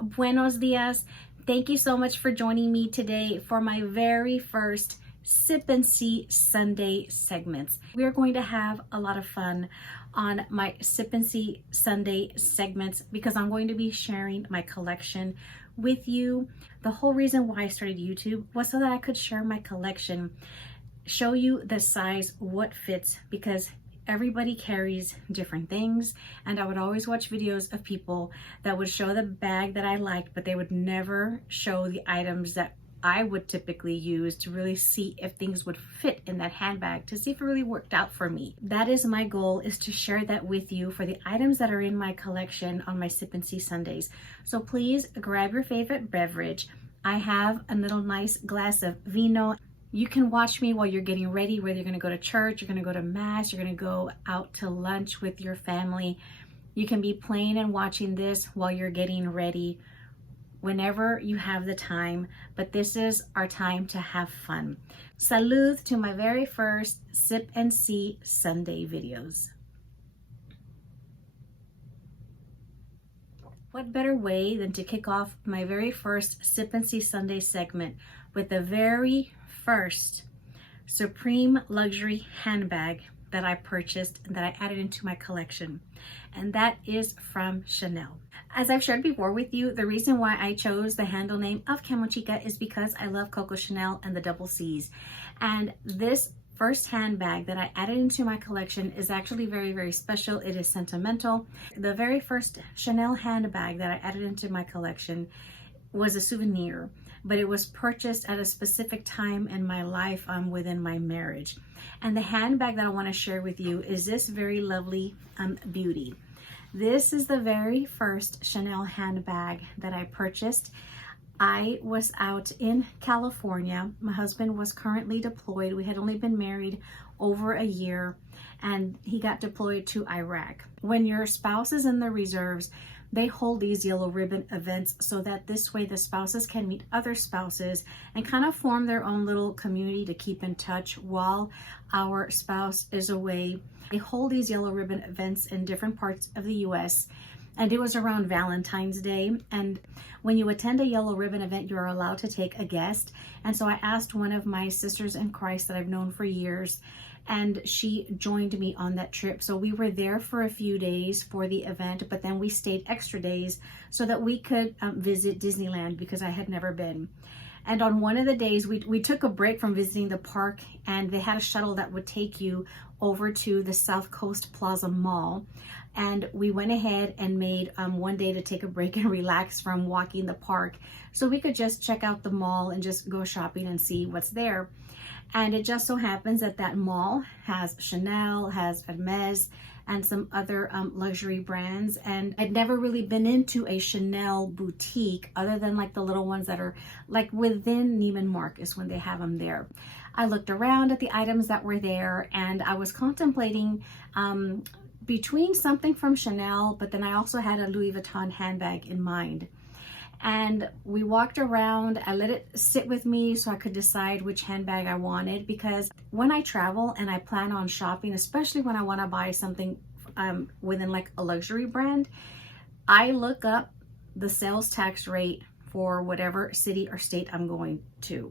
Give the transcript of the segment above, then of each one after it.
buenos dias. Thank you so much for joining me today for my very first Sip and See Sunday segments. We are going to have a lot of fun on my Sip and See Sunday segments because I'm going to be sharing my collection with you. The whole reason why I started YouTube was so that I could share my collection, show you the size, what fits, because everybody carries different things, and I would always watch videos of people that would show the bag that I liked, but they would never show the items that I would typically use to really see if things would fit in that handbag, to see if it really worked out for me. That is my goal, is to share that with you for the items that are in my collection on my Sip and See Sundays. So please grab your favorite beverage. I have a little nice glass of vino. You can watch me while you're getting ready, whether you're going to go to church, you're going to go to mass, you're going to go out to lunch with your family. You can be playing and watching this while you're getting ready, whenever you have the time. But this is our time to have fun. Salud to my very first Sip and See Sunday videos. What better way than to kick off my very first Sip and See Sunday segment with the very first Supreme luxury handbag that I purchased and that I added into my collection, and that is from Chanel. As I've shared before with you, the reason why I chose the handle name of Camochica is because I love Coco Chanel and the double C's, and this first handbag that I added into my collection is actually very, very special. It is sentimental. The very first Chanel handbag that I added into my collection was a souvenir, but it was purchased at a specific time in my life within my marriage. And the handbag that I want to share with you is this very lovely beauty. This is the very first Chanel handbag that I purchased. I was out in California. My husband was currently deployed. We had only been married over a year, and he got deployed to Iraq. When your spouse is in the reserves, they hold these yellow ribbon events so that this way the spouses can meet other spouses and kind of form their own little community to keep in touch while our spouse is away. They hold these yellow ribbon events in different parts of the US, and it was around Valentine's Day. And when you attend a yellow ribbon event, you are allowed to take a guest. And so I asked one of my sisters in Christ that I've known for years, and she joined me on that trip. So we were there for a few days for the event, but then we stayed extra days so that we could visit Disneyland, because I had never been. And on one of the days, we took a break from visiting the park, and they had a shuttle that would take you over to the South Coast Plaza Mall. And we went ahead and made one day to take a break and relax from walking the park, so we could just check out the mall and just go shopping and see what's there. And it just so happens that that mall has Chanel, has Hermes, and some other luxury brands. And I'd never really been into a Chanel boutique other than like the little ones that are like within Neiman Marcus when they have them there. I looked around at the items that were there, and I was contemplating between something from Chanel, but then I also had a Louis Vuitton handbag in mind. And we walked around. I let it sit with me so I could decide which handbag I wanted, because when I travel and I plan on shopping, especially when I want to buy something within like a luxury brand, I look up the sales tax rate for whatever city or state I'm going to.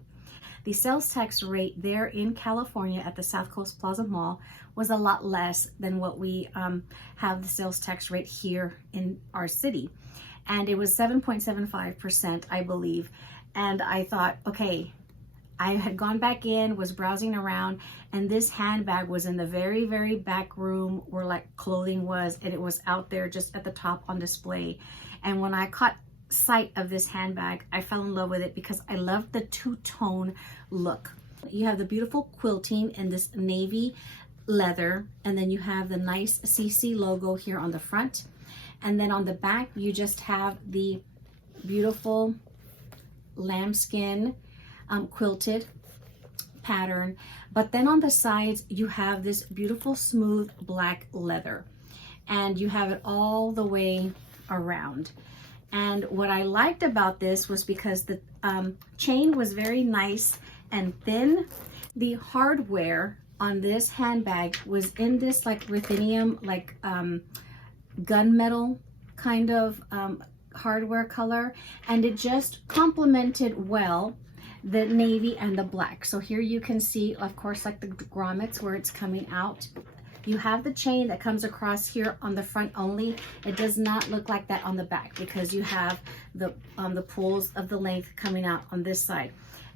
The sales tax rate there in California at the South Coast Plaza Mall was a lot less than what we have the sales tax rate here in our city. And it was 7.75%, I believe. And I thought, okay, I had gone back in, was browsing around, and this handbag was in the very, very back room where like clothing was, and it was out there just at the top on display. And when I caught sight of this handbag, I fell in love with it because I loved the two-tone look. You have the beautiful quilting in this navy leather, and then you have the nice CC logo here on the front. And then on the back, you just have the beautiful lambskin quilted pattern. But then on the sides, you have this beautiful smooth black leather. And you have it all the way around. And what I liked about this was because the chain was very nice and thin. The hardware on this handbag was in this like ruthenium, like gunmetal kind of hardware color, and it just complemented well the navy and the black. So here you can see, of course, like the grommets where it's coming out. You have the chain that comes across here on the front only. It does not look like that on the back because you have the pulls of the length coming out on this side.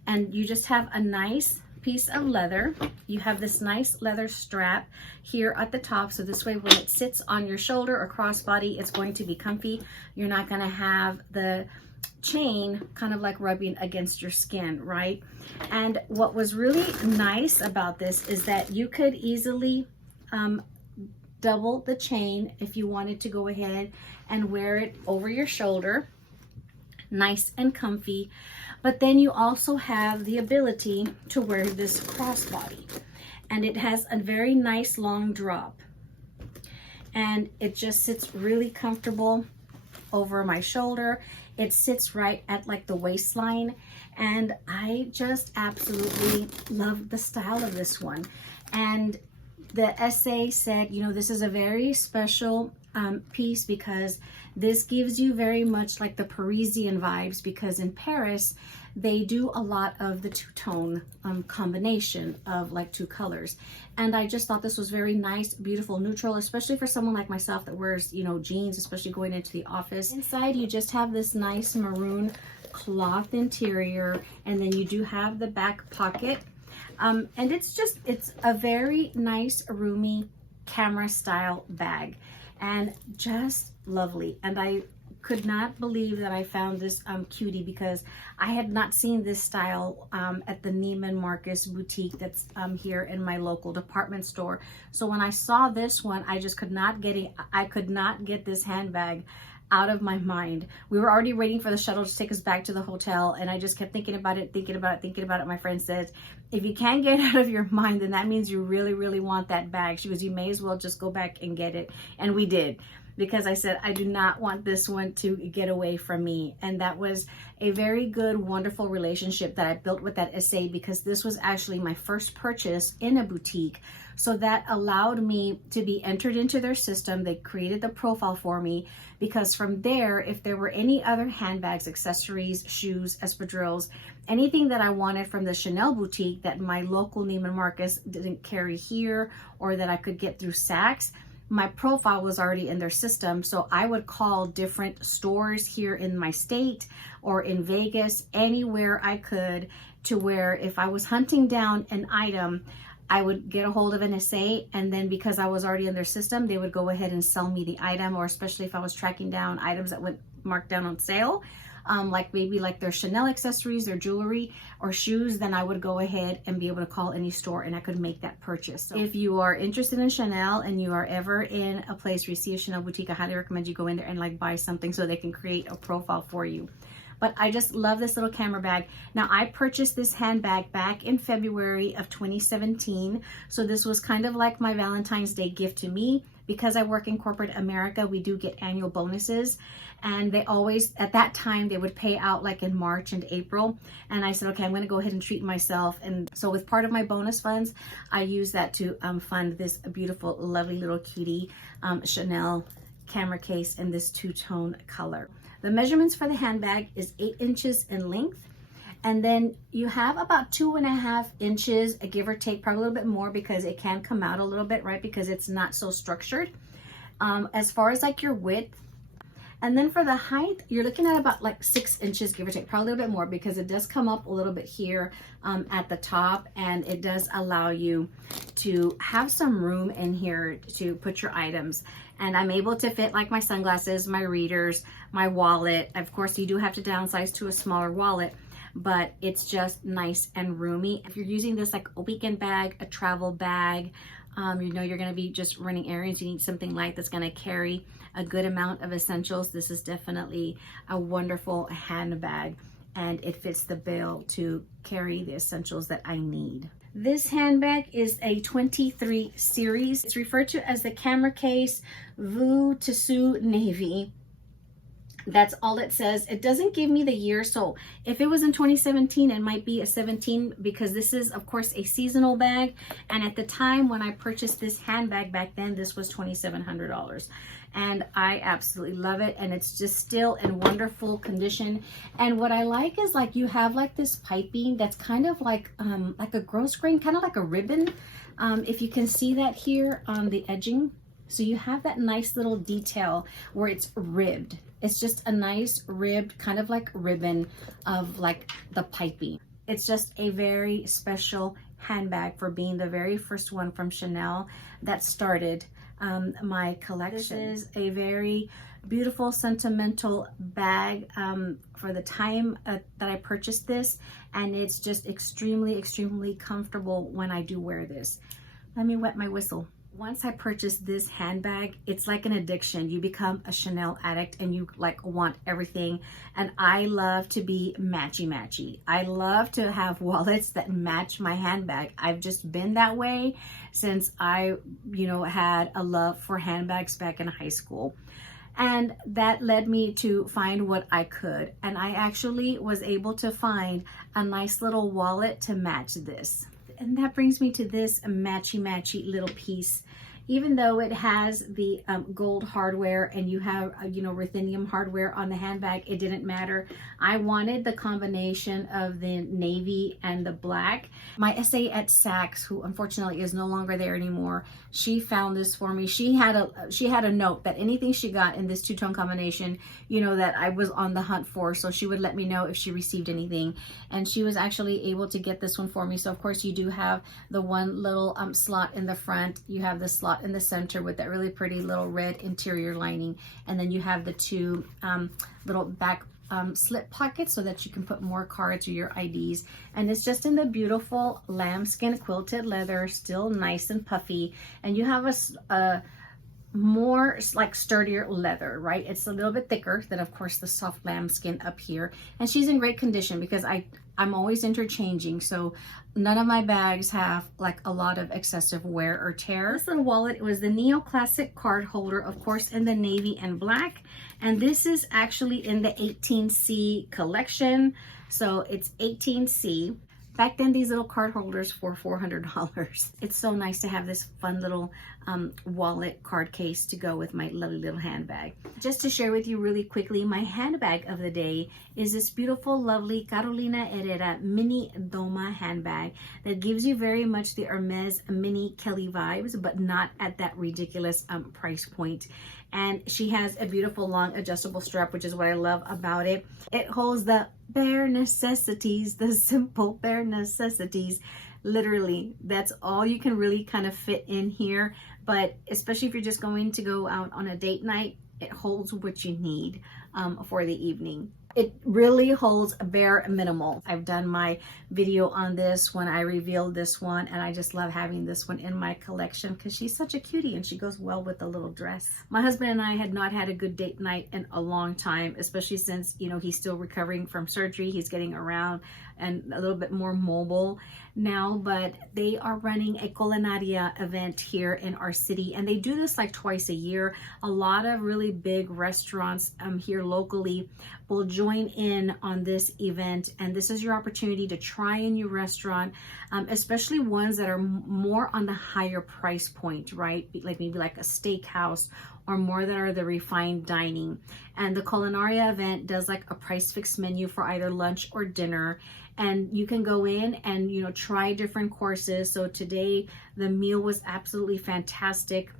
And you just have a nice piece of leather. You have this nice leather strap here at the top, so this way when it sits on your shoulder or crossbody, it's going to be comfy. You're not going to have the chain kind of like rubbing against your skin, right? And what was really nice about this is that you could easily double the chain if you wanted to go ahead and wear it over your shoulder, nice and comfy. But then you also have the ability to wear this crossbody, and it has a very nice long drop, and it just sits really comfortable over my shoulder. It sits right at like the waistline, and I just absolutely love the style of this one. And the essay said, you know, this is a very special piece because this gives you very much like the Parisian vibes, because in Paris they do a lot of the two-tone combination of like two colors. And I just thought this was very nice, beautiful, neutral, especially for someone like myself that wears, you know, jeans, especially going into the office. Inside you just have this nice maroon cloth interior, and then you do have the back pocket. And it's a very nice, roomy camera style bag, and just lovely. And I could not believe that I found this cutie, because I had not seen this style at the Neiman Marcus boutique that's here in my local department store. So when I saw this one, I just could not get it. I could not get this handbag out of my mind. We were already waiting for the shuttle to take us back to the hotel, and I just kept thinking about it, thinking about it. My friend says, if you can't get it out of your mind, then that means you really, really want that bag. She goes, you may as well just go back and get it. And we did, because I said, I do not want this one to get away from me. And that was a very good, wonderful relationship that I built with that essay, because this was actually my first purchase in a boutique. So that allowed me to be entered into their system. They created the profile for me, because from there, if there were any other handbags, accessories, shoes, espadrilles, anything that I wanted from the Chanel boutique that my local Neiman Marcus didn't carry here, or that I could get through Saks, my profile was already in their system. So I would call different stores here in my state or in Vegas, anywhere I could, to where if I was hunting down an item, I would get a hold of an SA, and then because I was already in their system, they would go ahead and sell me the item. Or especially if I was tracking down items that went marked down on sale, like maybe like their Chanel accessories, their jewelry or shoes, then I would go ahead and be able to call any store and I could make that purchase. So if you are interested in Chanel and you are ever in a place where you see a Chanel boutique, I highly recommend you go in there and like buy something so they can create a profile for you. But I just love this little camera bag. Now, I purchased this handbag back in February of 2017. So this was kind of like my Valentine's Day gift to me. Because I work in corporate America, we do get annual bonuses. And they always, at that time, they would pay out like in March and April. And I said, okay, I'm going to go ahead and treat myself. And so with part of my bonus funds, I use that to fund this beautiful, lovely little cutie Chanel camera case in this two-tone color. The measurements for the handbag is 8 inches in length. And then you have about 2.5 inches, give or take, probably a little bit more, because it can come out a little bit, right? Because it's not so structured. As far as like your width. And then for the height, you're looking at about like 6 inches, give or take, probably a little bit more, because it does come up a little bit here at the top, and it does allow you to have some room in here to put your items. And I'm able to fit like my sunglasses, my readers, my wallet. Of course, you do have to downsize to a smaller wallet, but it's just nice and roomy. If you're using this like a weekend bag, a travel bag, you know you're going to be just running errands, you need something light that's going to carry a good amount of essentials. This is definitely a wonderful handbag, and it fits the bill to carry the essentials that I need. This handbag is a 23 series. It's referred to as the camera case Vue Tissu Navy. That's all it says. It doesn't give me the year. So if it was in 2017, it might be a 17 because this is, of course, a seasonal bag. And at the time when I purchased this handbag back then, this was $2,700. And I absolutely love it. And it's just still in wonderful condition. And what I like is like you have like this piping that's kind of like a gross grain, kind of like a ribbon. If you can see that here on the edging. So you have that nice little detail where it's ribbed. It's just a nice ribbed kind of like ribbon of like the piping. It's just a very special handbag for being the very first one from Chanel that started my collection. This is a very beautiful sentimental bag for the time that I purchased this, and it's just extremely comfortable when I do wear this. Let me wet my whistle. Once I purchased this handbag, it's like an addiction. You become a Chanel addict and you like want everything. And I love to be matchy. I love to have wallets that match my handbag. I've just been that way since I, had a love for handbags back in high school. And that led me to find what I could. And I actually was able to find a nice little wallet to match this. And that brings me to this matchy little piece. Even though it has the gold hardware and you have, ruthenium hardware on the handbag, it didn't matter. I wanted the combination of the navy and the black. My SA at Saks, who unfortunately is no longer there anymore, she found this for me. She had a note that anything she got in this two-tone combination, that I was on the hunt for. So she would let me know if she received anything. And she was actually able to get this one for me. So of course you do have the one little slot in the front. You have the slot in the center with that really pretty little red interior lining, and then you have the two little back slip pockets so that you can put more cards or your IDs. And it's just in the beautiful lambskin quilted leather, still nice and puffy, and you have a more like sturdier leather, right? It's a little bit thicker than of course the soft lambskin up here. And she's in great condition because I'm always interchanging, so none of my bags have like a lot of excessive wear or tear. This little wallet, it was the neoclassic card holder, of course, in the navy and black. And this is actually in the 18C collection. So it's 18C. Back then, these little card holders were $400. It's so nice to have this fun little wallet card case to go with my lovely little handbag. Just to share with you really quickly, my handbag of the day is this beautiful, lovely Carolina Herrera mini Doma handbag that gives you very much the Hermes mini Kelly vibes, but not at that ridiculous price point. And she has a beautiful long adjustable strap, which is what I love about it. It holds the bare necessities, the simple bare necessities. Literally, that's all you can really kind of fit in here. But especially if you're just going to go out on a date night, it holds what you need for the evening. It really holds a bare minimal. I've done my video on this when I revealed this one, and I just love having this one in my collection because she's such a cutie and she goes well with the little dress. My husband and I had not had a good date night in a long time, especially since, he's still recovering from surgery. He's getting around and a little bit more mobile now, but they are running a Culinary Event here in our city, and they do this like twice a year. A lot of really big restaurants here locally will join in on this event, and this is your opportunity to try a new restaurant, especially ones that are more on the higher price point, right? Like maybe like a steakhouse or more that are the refined dining. And the Culinary Event does like a price fixed menu for either lunch or dinner. And you can go in and, try different courses. So today the meal was absolutely fantastic.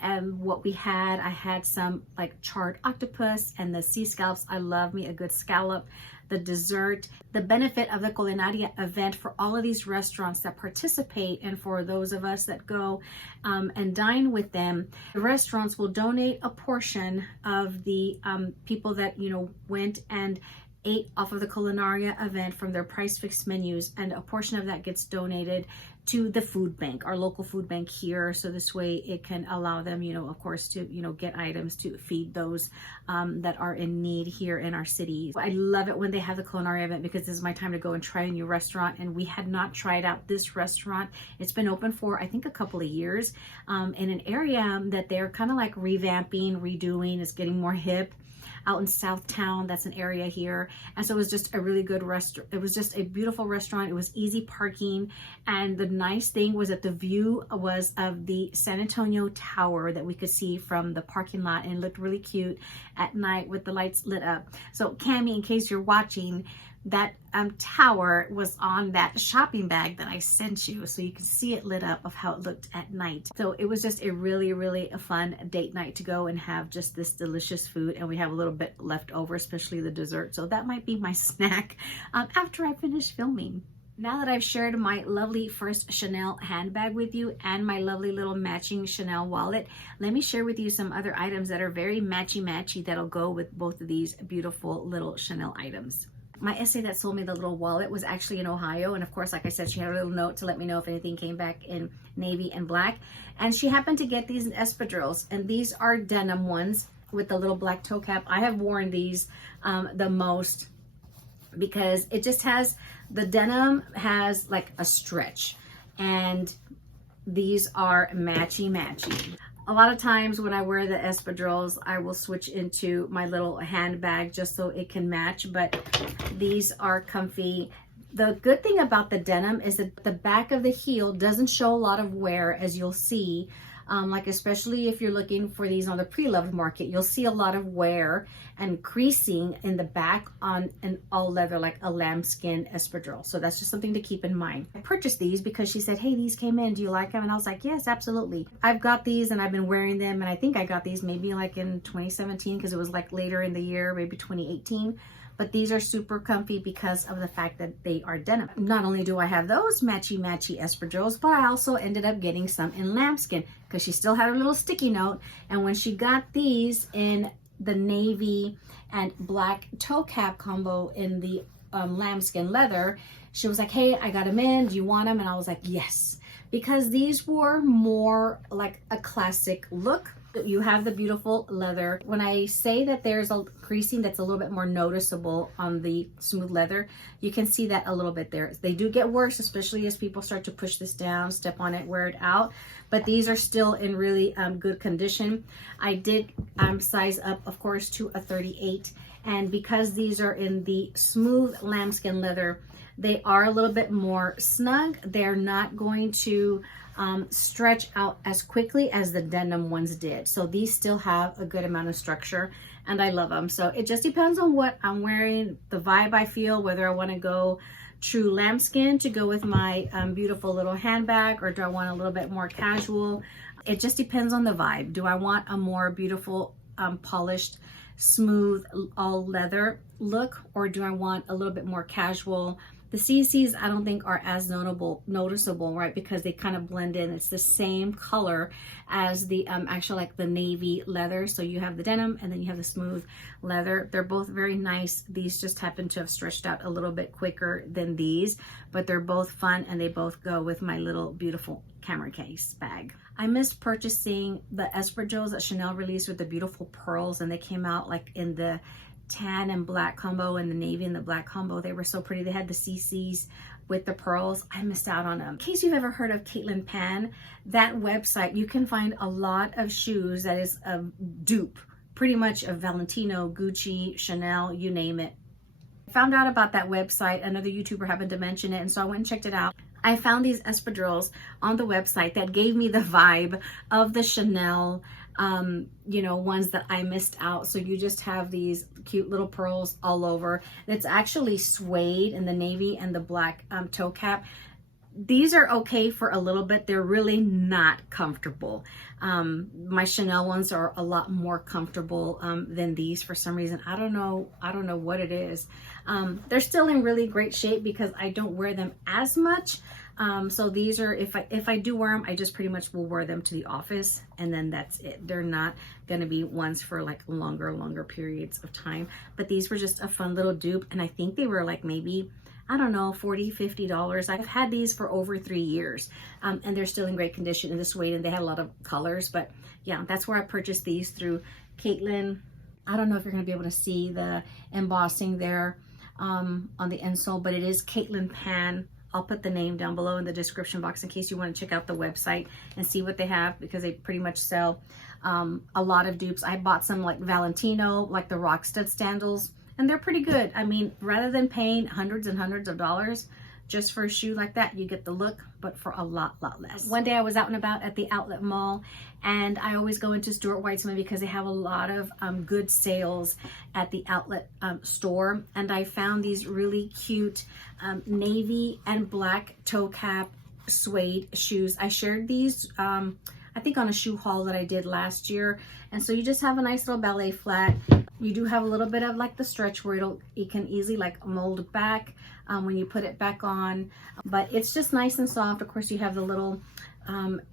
And what I had some like charred octopus and the sea scallops. I love me a good scallop. The dessert, the benefit of the Culinary Event for all of these restaurants that participate, and for those of us that go and dine with them, the restaurants will donate a portion of the people that went and ate off of the Culinary Event from their price fixed menus, and a portion of that gets donated to the food bank, our local food bank here. So this way it can allow them, you know, of course, to, you know, get items to feed those that are in need here in our city. I love it when they have the Culinary Event because this is my time to go and try a new restaurant. And we had not tried out this restaurant. It's been open for, I think, a couple of years in an area that they're kind of like revamping, redoing. It's getting more hip. Out in Southtown, that's an area here. And so it was just a really good restaurant. It was just a beautiful restaurant. It was easy parking. And the nice thing was that the view was of the San Antonio Tower that we could see from the parking lot, and it looked really cute at night with the lights lit up. So Cami, in case you're watching, that tower was on that shopping bag that I sent you, so you can see it lit up of how it looked at night. So it was just a really a fun date night to go and have just this delicious food, and we have a little bit left over, especially the dessert. So that might be my snack after I finish filming. Now that I've shared my lovely first Chanel handbag with you and my lovely little matching Chanel wallet, let me share with you some other items that are very matchy that'll go with both of these beautiful little Chanel items. My essay that sold me the little wallet was actually in Ohio. And of course, like I said, she had a little note to let me know if anything came back in navy and black. And she happened to get these in espadrilles. And these are denim ones with the little black toe cap. I have worn these the most because it just has, the denim has like a stretch. And these are matchy. A lot of times when I wear the espadrilles, I will switch into my little handbag just so it can match, but these are comfy. The good thing about the denim is that the back of the heel doesn't show a lot of wear, as you'll see. Like especially if you're looking for these on the pre-loved market, you'll see a lot of wear and creasing in the back on an all leather, like a lambskin espadrille. So that's just something to keep in mind. I purchased these because she said, hey, these came in, do you like them? And I was like, yes, absolutely. I've got these and I've been wearing them, and I think I got these maybe like in 2017 because it was like later in the year, maybe 2018. But these are super comfy because of the fact that they are denim. Not only do I have those matchy espadrilles, but I also ended up getting some in lambskin because she still had a little sticky note. And when she got these in the navy and black toe cap combo in the lambskin leather, she was like, hey, I got them in. Do you want them? And I was like, yes, because these were more like a classic look. You have the beautiful leather. When I say that there's a creasing that's a little bit more noticeable on the smooth leather, you can see that a little bit there. They do get worse, especially as people start to push this down, step on it, wear it out. But these are still in really good condition. I did size up, of course, to a 38. And because these are in the smooth lambskin leather, they are a little bit more snug. They're not going to stretch out as quickly as the denim ones did. So these still have a good amount of structure, and I love them. So it just depends on what I'm wearing, the vibe I feel, whether I want to go true lambskin to go with my beautiful little handbag, or do I want a little bit more casual. It just depends on the vibe. Do I want a more beautiful polished smooth all leather look, or do I want a little bit more casual? The CCs I don't think are as noticeable, right? Because they kind of blend in. It's the same color as the actual like the navy leather. So you have the denim and then you have the smooth leather. They're both very nice. These just happen to have stretched out a little bit quicker than these, but they're both fun and they both go with my little beautiful camera case bag. I missed purchasing the espadrilles that Chanel released with the beautiful pearls, and they came out like in the tan and black combo and the navy and the black combo. They were so pretty. They had the CCs with the pearls. I missed out on them. In case you've ever heard of Caitlin Pan, that website, you can find a lot of shoes that is a dupe, pretty much of Valentino, Gucci, Chanel, you name it. I found out about that website. Another YouTuber happened to mention it, and so I went and checked it out. I found these espadrilles on the website that gave me the vibe of the Chanel ones that I missed out. So you just have these cute little pearls all over. It's actually suede in the navy and the black toe cap. These are okay for a little bit. They're really not comfortable. My Chanel ones are a lot more comfortable than these for some reason. I don't know what it is. They're still in really great shape because I don't wear them as much. So these are, if I do wear them, I just pretty much will wear them to the office, and then that's it. They're not going to be ones for like longer periods of time. But these were just a fun little dupe, and I think they were like maybe I don't know, $40–50. I've had these for over 3 years, and they're still in great condition in this weight, and they had a lot of colors. But yeah, that's where I purchased these, through Caitlin. I don't know if you're going to be able to see the embossing there on the insole, but it is Caitlin Pan. I'll put the name down below in the description box in case you want to check out the website and see what they have, because they pretty much sell a lot of dupes. I bought some like Valentino, like the rock stud sandals, and they're pretty good. I mean, rather than paying hundreds and hundreds of dollars just for a shoe like that, you get the look, but for a lot less. One day I was out and about at the outlet mall, and I always go into Stuart Weitzman because they have a lot of good sales at the outlet store. And I found these really cute navy and black toe cap suede shoes. I shared these I think on a shoe haul that I did last year. And so you just have a nice little ballet flat. You do have a little bit of like the stretch where it can easily like mold back when you put it back on, but it's just nice and soft. Of course, you have the little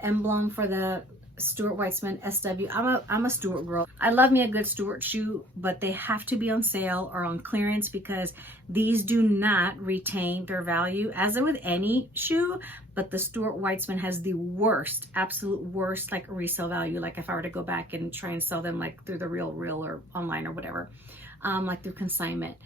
emblem for the Stuart Weitzman SW. I'm a Stuart girl. I love me a good Stuart shoe, but they have to be on sale or on clearance, because these do not retain their value, as with any shoe. But the Stuart Weitzman has the worst, absolute worst, like resale value. Like if I were to go back and try and sell them like through the real or online or whatever, like through consignment.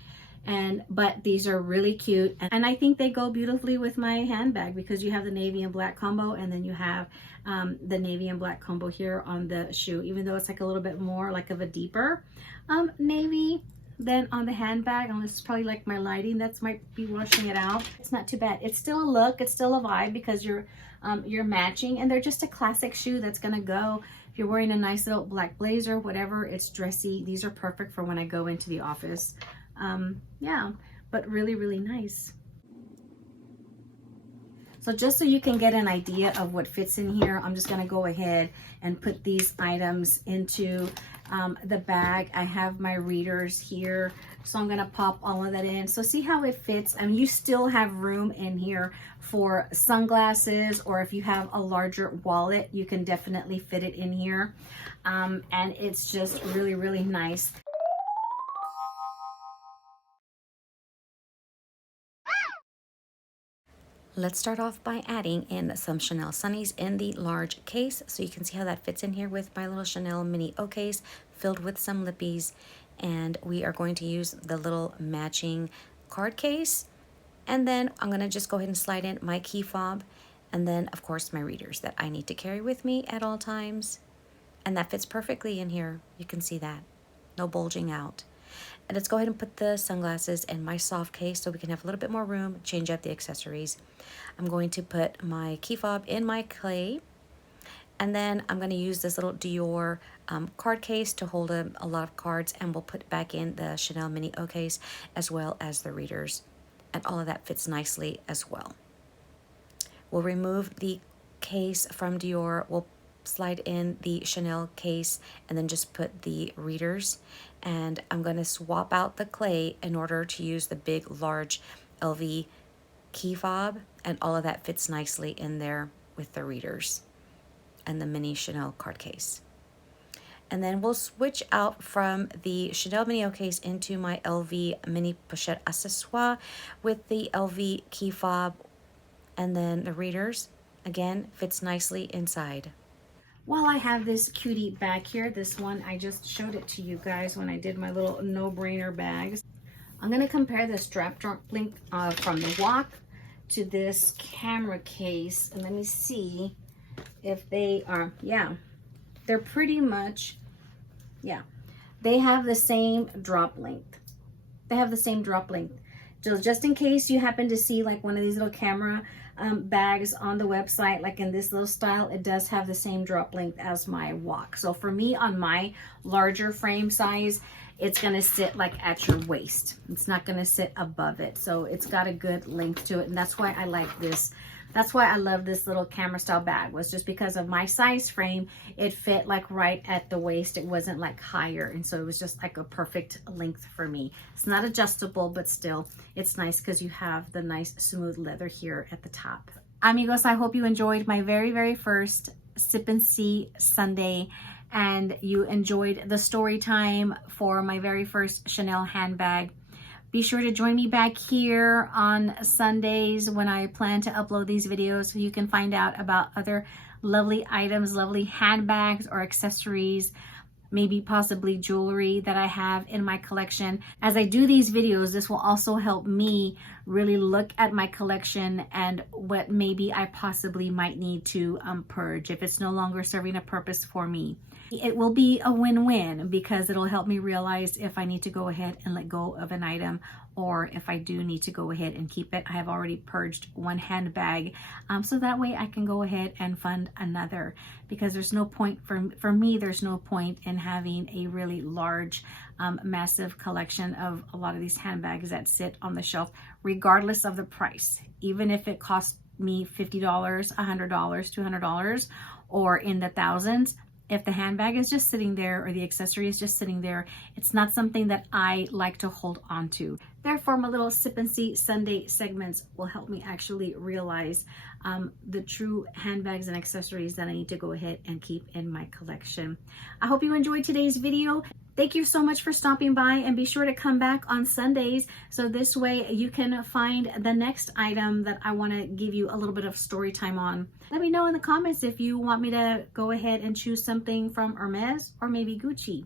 But these are really cute, and I think they go beautifully with my handbag, because you have the navy and black combo, and then you have the navy and black combo here on the shoe, even though it's like a little bit more like of a deeper navy than on the handbag. And this is probably like my lighting that's might be washing it out. It's not too bad. It's still a look, it's still a vibe, because you're matching, and they're just a classic shoe that's gonna go if you're wearing a nice little black blazer, whatever. It's dressy. These are perfect for when I go into the office. Yeah, but really nice. So just so you can get an idea of what fits in here, I'm just gonna go ahead and put these items into the bag. I have my readers here, so I'm gonna pop all of that in. So see how it fits. I mean, you still have room in here for sunglasses, or if you have a larger wallet, you can definitely fit it in here. And it's just really nice. Let's start off by adding in some Chanel Sunnies in the large case. So you can see how that fits in here with my little Chanel mini O case filled with some lippies. And we are going to use the little matching card case. And then I'm going to just go ahead and slide in my key fob. And then, of course, my readers that I need to carry with me at all times. And that fits perfectly in here. You can see that. No bulging out. And let's go ahead and put the sunglasses in my soft case so we can have a little bit more room, change up the accessories. I'm going to put my key fob in my clay, and then I'm going to use this little Dior card case to hold a lot of cards, and we'll put back in the Chanel mini O case as well as the readers, and all of that fits nicely as well. We'll remove the case from Dior. We'll slide in the Chanel case and then just put the readers, and I'm going to swap out the clay in order to use the big large LV key fob, and all of that fits nicely in there with the readers and the mini Chanel card case. And then we'll switch out from the Chanel mini O case into my LV mini pochette accessoire with the LV key fob, and then the readers again fits nicely inside. While I have this cutie bag here, this one, I just showed it to you guys when I did my little no-brainer bags. I'm going to compare the strap drop length from the walk to this camera case. And let me see if they are, yeah, they're pretty much, yeah, they have the same drop length. They have the same drop length. So just in case you happen to see like one of these little camera bags on the website, like in this little style, it does have the same drop length as my walk. So for me, on my larger frame size, it's going to sit like at your waist. It's not going to sit above it. So it's got a good length to it. And that's why I like this. That's why I love this little camera style bag, was just because of my size frame. It fit like right at the waist. It wasn't like higher. And so it was just like a perfect length for me. It's not adjustable, but still it's nice because you have the nice smooth leather here at the top. Amigos, I hope you enjoyed my very first Sip and See Sunday, and you enjoyed the story time for my very first Chanel handbag. Be sure to join me back here on Sundays when I plan to upload these videos so you can find out about other lovely items, lovely handbags or accessories, maybe possibly jewelry that I have in my collection. As I do these videos, this will also help me really look at my collection and what maybe I possibly might need to purge if it's no longer serving a purpose for me. It will be a win-win because it'll help me realize if I need to go ahead and let go of an item or if I do need to go ahead and keep it. I have already purged one handbag, so that way I can go ahead and fund another, because there's no point for me, there's no point in having a really large, massive collection of a lot of these handbags that sit on the shelf, regardless of the price. Even if it costs me $50, $100, $200, or in the thousands, if the handbag is just sitting there or the accessory is just sitting there, it's not something that I like to hold on to. Therefore, my little Sip and See Sunday segments will help me actually realize the true handbags and accessories that I need to go ahead and keep in my collection. I hope you enjoyed today's video. Thank you so much for stopping by, and be sure to come back on Sundays so this way you can find the next item that I want to give you a little bit of story time on. Let me know in the comments if you want me to go ahead and choose something from Hermes or maybe Gucci,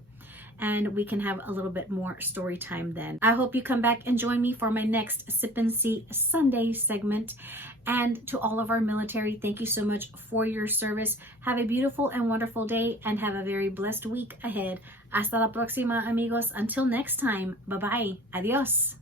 and we can have a little bit more story time then. I hope you come back and join me for my next Sip and See Sunday segment. And to all of our military, thank you so much for your service. Have a beautiful and wonderful day, and have a very blessed week ahead. Hasta la próxima, amigos. Until next time, bye-bye. Adios.